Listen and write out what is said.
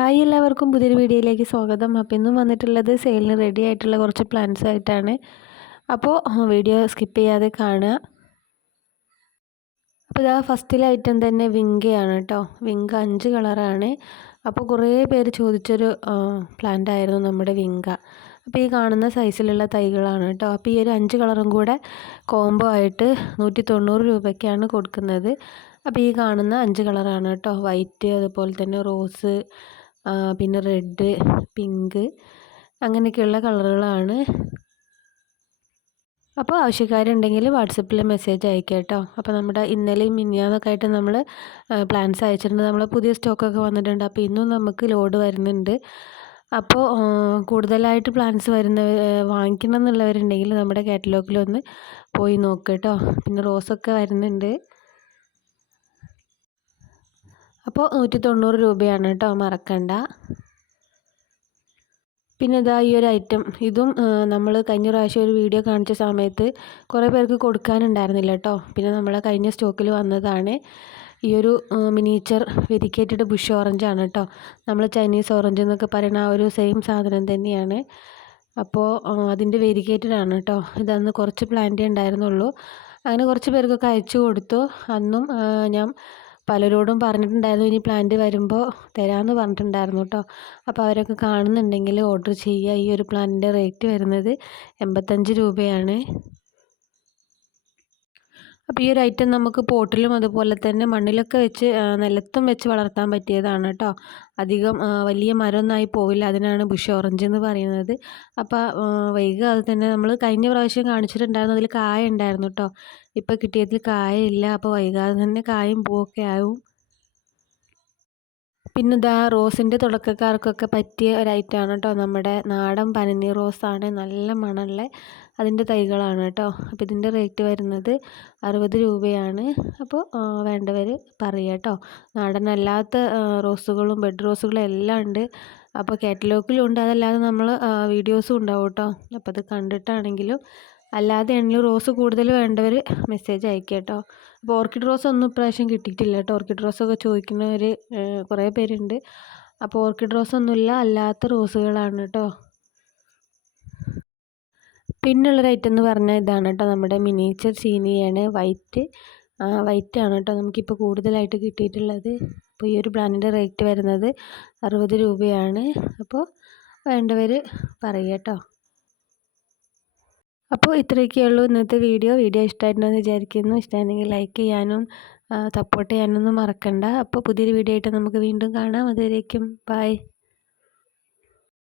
Hi എല്ലാവർക്കും പുതിയൊരു വീഡിയോയിലേക്ക് സ്വാഗതം. അപ്പോൾ ഇന്നും വന്നിട്ടുള്ളത് സെയിലിന് റെഡി ആയിട്ടുള്ള കുറച്ച് പ്ലാന്റ്സ് ആയിട്ടാണ്. അപ്പോൾ വീഡിയോ സ്കിപ്പ് ചെയ്യാതെ കാണുക. അപ്പോൾ ഇതാ ഫസ്റ്റിലെ ഐറ്റം തന്നെ വിങ്കയാണ് കേട്ടോ. വിങ്ക 5 കളറാണ്. അപ്പോൾ കുറേ പേര് ചോദിച്ചൊരു പ്ലാന്റ് ആയിരുന്നു നമ്മുടെ വിങ്ക. അപ്പോൾ ഈ കാണുന്ന സൈസിലുള്ള തൈകളാണ് കേട്ടോ. അപ്പോൾ ഈ ഒരു 5 കളറും കൂടെ കോംബോ ആയിട്ട് 190 രൂപയ്ക്കാണ് കൊടുക്കുന്നത്. അപ്പോൾ ഈ കാണുന്ന 5 കളറാണ് കേട്ടോ. വൈറ്റ്, അതുപോലെ തന്നെ റോസ്, പിന്നെ റെഡ്, പിങ്ക്, അങ്ങനെയൊക്കെയുള്ള കളറുകളാണ്. അപ്പോൾ ആവശ്യക്കാരുണ്ടെങ്കിൽ വാട്സപ്പിൽ മെസ്സേജ് അയക്കുക കേട്ടോ. അപ്പോൾ നമ്മുടെ ഇന്നലെയും മിനിഞ്ഞാന്നൊക്കെ ആയിട്ട് നമ്മൾ പ്ലാൻസ് അയച്ചിട്ടുണ്ട്. നമ്മൾ പുതിയ സ്റ്റോക്കൊക്കെ വന്നിട്ടുണ്ട്. അപ്പോൾ ഇന്നും നമുക്ക് ലോഡ് വരുന്നുണ്ട്. അപ്പോൾ കൂടുതലായിട്ട് പ്ലാൻസ് വാങ്ങിക്കണം എന്നുള്ളവരുണ്ടെങ്കിൽ നമ്മുടെ കാറ്റലോഗിലൊന്ന് പോയി നോക്കുക കേട്ടോ. പിന്നെ റോസൊക്കെ വരുന്നുണ്ട്. അപ്പോൾ 190 രൂപയാണ് കേട്ടോ, മറക്കണ്ട. പിന്നെ ഇതാ ഈ ഒരു ഐറ്റം, ഇതും നമ്മൾ കഴിഞ്ഞ പ്രാവശ്യം ഒരു വീഡിയോ കാണിച്ച സമയത്ത് കുറേ പേർക്ക് കൊടുക്കാനുണ്ടായിരുന്നില്ല കേട്ടോ. പിന്നെ നമ്മൾ കഴിഞ്ഞ സ്റ്റോക്കിൽ വന്നതാണ്. ഈ ഒരു മിനിയേച്ചർ വെരിക്കേറ്റഡ് ബുഷ് ഓറഞ്ചാണ് കേട്ടോ. നമ്മൾ ചൈനീസ് ഓറഞ്ച് എന്നൊക്കെ പറയുന്ന ആ ഒരു സെയിം സാധനം തന്നെയാണ്. അപ്പോൾ അതിൻ്റെ വെരിക്കേറ്റഡ് ആണ് കേട്ടോ. ഇതന്ന് കുറച്ച് പ്ലാന്റേ ഉണ്ടായിരുന്നുള്ളൂ. അങ്ങനെ കുറച്ച് പേർക്കൊക്കെ അയച്ചു കൊടുത്തു. അന്നും ഞാൻ പലരോടും പറഞ്ഞിട്ടുണ്ടായിരുന്നു ഇനി പ്ലാന്റ് വരുമ്പോൾ തരാമെന്ന് പറഞ്ഞിട്ടുണ്ടായിരുന്നു കേട്ടോ. അപ്പോൾ അവരൊക്കെ കാണുന്നുണ്ടെങ്കിൽ ഓർഡർ ചെയ്യുക. ഈ ഒരു പ്ലാന്റിൻ്റെ റേറ്റ് വരുന്നത് 85 രൂപയാണ്. അപ്പോൾ ഈ ഒരു ഐറ്റം നമുക്ക് പോട്ടിലും അതുപോലെ തന്നെ മണ്ണിലൊക്കെ വെച്ച് നിലത്തും വെച്ച് വളർത്താൻ പറ്റിയതാണ് കേട്ടോ. അധികം വലിയ മരമൊന്നായി പോവില്ല. അതിനാണ് ബുഷ് ഓറഞ്ച് എന്ന് പറയുന്നത്. അപ്പോൾ വൈകാതെ തന്നെ നമ്മൾ കഴിഞ്ഞ പ്രാവശ്യം കാണിച്ചിട്ടുണ്ടായിരുന്നു, അതിൽ കായ ഉണ്ടായിരുന്നു കേട്ടോ. ഇപ്പോൾ കിട്ടിയതിൽ കായയില്ല. അപ്പോൾ വൈകാതെ തന്നെ കായും പൂവൊക്കെ ആവും. പിന്നെ ഇതാ റോസിൻ്റെ തുടക്കക്കാർക്കൊക്കെ പറ്റിയ ഒരു ഐറ്റമാണ് കേട്ടോ. നമ്മുടെ നാടൻ പനിനീർ റോസാണ്, നല്ല മണമുള്ള അതിൻ്റെ തൈകളാണ് കേട്ടോ. അപ്പോൾ ഇതിൻ്റെ റേറ്റ് വരുന്നത് 60 രൂപയാണ്. അപ്പോൾ വേണ്ടവർ പറയുക കേട്ടോ. നാടനല്ലാത്ത റോസുകളും ബെഡ് റോസുകളും എല്ലാം ഉണ്ട്. അപ്പോൾ കാറ്റലോഗിലും ഉണ്ട്, അതല്ലാതെ നമ്മൾ വീഡിയോസും ഉണ്ടാവും കേട്ടോ. അപ്പോൾ അത് കണ്ടിട്ടാണെങ്കിലും അല്ലാതെയാണെങ്കിലും റോസ് കൂടുതൽ വേണ്ടവർ മെസ്സേജ് അയക്കുക കേട്ടോ. അപ്പോൾ ഓർക്കിഡ് റോസ് ഒന്നും ഇപ്രാവശ്യം കിട്ടിയിട്ടില്ല കേട്ടോ. ഓർക്കിഡ് റോസൊക്കെ ചോദിക്കുന്നവർ കുറേ പേരുണ്ട്. അപ്പോൾ ഓർക്കിഡ് റോസൊന്നുമില്ല, അല്ലാത്ത റോസുകളാണ് കേട്ടോ. പിന്നുള്ളൊരു ഐറ്റം എന്ന് പറഞ്ഞാൽ ഇതാണ് കേട്ടോ, നമ്മുടെ മിനിയേച്ചർ ചീനിയാണ്. വൈറ്റ് ആണ് കേട്ടോ നമുക്കിപ്പോൾ കൂടുതലായിട്ട് കിട്ടിയിട്ടുള്ളത്. അപ്പോൾ ഈ ഒരു പ്ലാന്റിൻ്റെ റേറ്റ് വരുന്നത് 60 രൂപയാണ്. അപ്പോൾ വേണ്ടവർ പറയുക കേട്ടോ. അപ്പോൾ ഇത്രയൊക്കെയുള്ളൂ ഇന്നത്തെ വീഡിയോ. ഇഷ്ടമായിട്ടുണ്ടെന്ന് വിചാരിക്കുന്നു. ഇഷ്ടമാണെങ്കിൽ ലൈക്ക് ചെയ്യാനും സപ്പോർട്ട് ചെയ്യാനൊന്നും മറക്കണ്ട. അപ്പോൾ പുതിയൊരു വീഡിയോ ആയിട്ട് നമുക്ക് വീണ്ടും കാണാം. അതുവരേക്കും ബൈ.